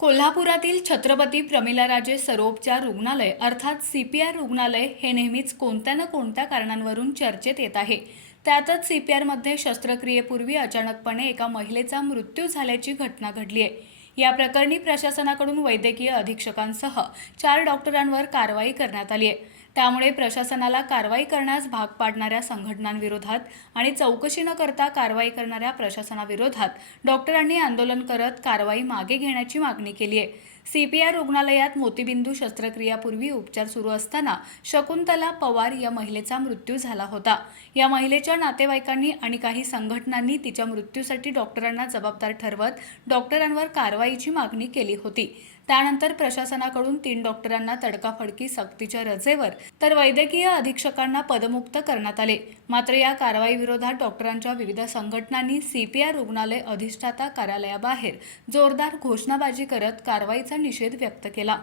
कोल्हापुरातील छत्रपती प्रमिलाराजे सर्वोपचार रुग्णालय अर्थात सीपीआर रुग्णालय हे नेहमीच कोणत्या ना कोणत्या कारणांवरून चर्चेत येत आहे। त्यातच सीपीआरमध्ये शस्त्रक्रियेपूर्वी अचानकपणे एका महिलेचा मृत्यू झाल्याची घटना घडली आहे। या प्रकरणी प्रशासनाकडून वैद्यकीय अधीक्षकांसह 4 डॉक्टरांवर कारवाई करण्यात आली आहे। त्यामुळे प्रशासनाला कारवाई करण्यास भाग पाडणाऱ्या संघटनांविरोधात आणि चौकशी न करता कारवाई करणाऱ्या प्रशासनाविरोधात डॉक्टरांनी आंदोलन करत कारवाई मागे घेण्याची मागणी केली आहे। सीपीआर रुग्णालयात मोतीबिंदू शस्त्रक्रियापूर्वी उपचार सुरू असताना शकुंतला पवार या महिलेचा मृत्यू झाला होता। या महिलेच्या नातेवाईकांनी आणि काही संघटनांनी तिच्या मृत्यूसाठी डॉक्टरांना जबाबदार ठरवत डॉक्टरांवर कारवाईची मागणी केली होती। त्यानंतर प्रशासनाकडून 3 डॉक्टरांना तडकाफडकी सक्तीच्या रजेवर तर वैद्यकीय अधीक्षकांना पदमुक्त करण्यात आले। मात्र या कारवाईविरोधात डॉक्टरांच्या विविध संघटनांनी सीपीआर रुग्णालय अधिष्ठाता कार्यालयाबाहेर जोरदार घोषणाबाजी करत कारवाईचा निषेध व्यक्त केला।